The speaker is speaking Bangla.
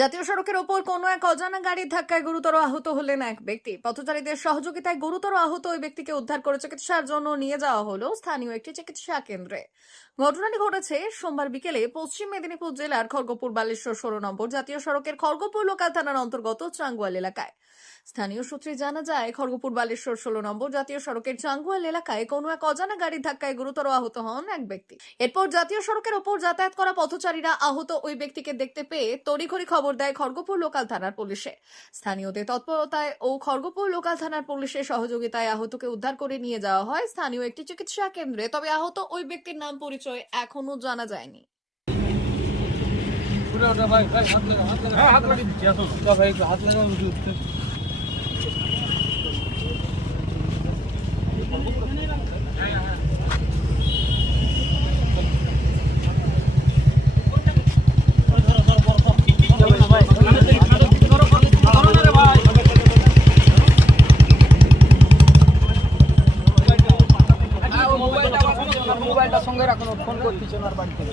জাতীয় সড়কের ওপর কোনো এক অজানা গাড়ির ধাক্কায় গুরুতর আহত হলেন এক ব্যক্তি। পথচারীদের সহযোগিতায় গুরুতর আহত ওই ব্যক্তিকে উদ্ধার করে চিকিৎসার জন্য নিয়ে যাওয়া হলো স্থানীয় একটি চিকিৎসা কেন্দ্রে। ঘটনাটি ঘটেছে সোমবার বিকেলে পশ্চিম মেদিনীপুর জেলার খড়গপুর বালেশ্বর ষোলো নম্বর জাতীয় সড়কের খড়গপুর লোকাল থানার অন্তর্গত চাঙ্গুয়াল এলাকায়। স্থানীয় সূত্রে জানা যায় খড়গপুর বালেশ্বর ষোলো নম্বর জাতীয় সড়কের চাঙ্গুয়াল এলাকায় কোনো এক অজানা গাড়ির ধাক্কায় গুরুতর আহত হন এক ব্যক্তি। এরপর জাতীয় সড়কের ওপর যাতায়াত করা পথচারীরা আহত ওই ব্যক্তিকে দেখতে পেয়ে তড়িঘড়ি খবর দেয় খড়গপুর লোকাল থানার পুলিশে। স্থানীয়দের তৎপরতায় ও খড়গপুর লোকাল থানার পুলিশের সহযোগিতায় আহতকে উদ্ধার করে নিয়ে যাওয়া হয় স্থানীয় একটি চিকিৎসা কেন্দ্রে তবে আহত ওই ব্যক্তির নাম পরিচয় এখনও জানা যায়নি। হ্যাঁ হাত লাগিয়ে দিচ্ছি আসো ভাই একটু হাত লাগাও মোবাইলটা সঙ্গে রাখুন ফোন করতেছে ওনার বাড়ি থেকে